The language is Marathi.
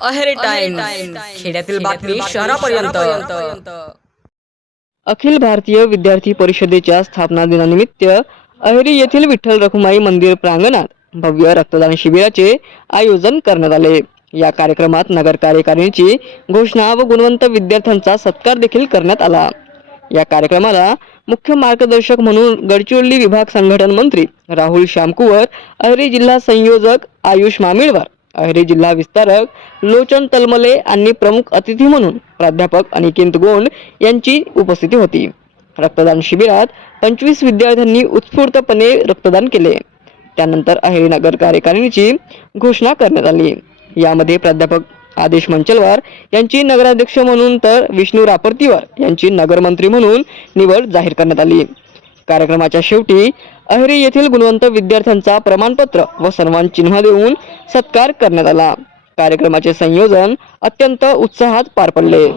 अहेरी टाइम खेड्यातील बातमी शहरापर्यंत. अखिल भारतीय विद्यार्थी परिषदेच्या स्थापना दिनानिमित्त अहेरी येथील विठ्ठल रखुमाई मंदिर प्रांगणात भव्य रक्तदान शिबिराचे आयोजन करण्यात आले. या कार्यक्रमात नगर कार्यकारिणीची घोषणा व गुणवंत विद्यार्थ्यांचा सत्कार देखील करण्यात आला. या कार्यक्रमाला मुख्य मार्गदर्शक म्हणून गडचिरोली विभाग संघटन मंत्री राहुल श्यामकुवर अहेरी जिल्हा संयोजक आयुष मामिळवार अहेरी जिल्हा विस्तारक लोचन तलमले आणि प्रमुख अतिथी म्हणून प्राध्यापक अनिकेंत गोंड यांची उपस्थिती होती. रक्तदान शिबिरात पंचवीस विद्यार्थ्यांनी उत्स्फूर्तपणे रक्तदान केले. त्यानंतर अहेरी नगर कार्यकारिणीची घोषणा करण्यात आली. यामध्ये प्राध्यापक आदेश मंचलवार यांची नगराध्यक्ष म्हणून तर विष्णू रापर्तीवार यांची नगरमंत्री म्हणून निवड जाहीर करण्यात आली. कार्यक्रमाच्या शेवटी अहेरी येथील गुणवंत विद्यार्थ्यांचा प्रमाणपत्र व सन्मान चिन्ह देऊन सत्कार करण्यात आला. कार्यक्रमाचे संयोजन अत्यंत उत्साहात पार पडले.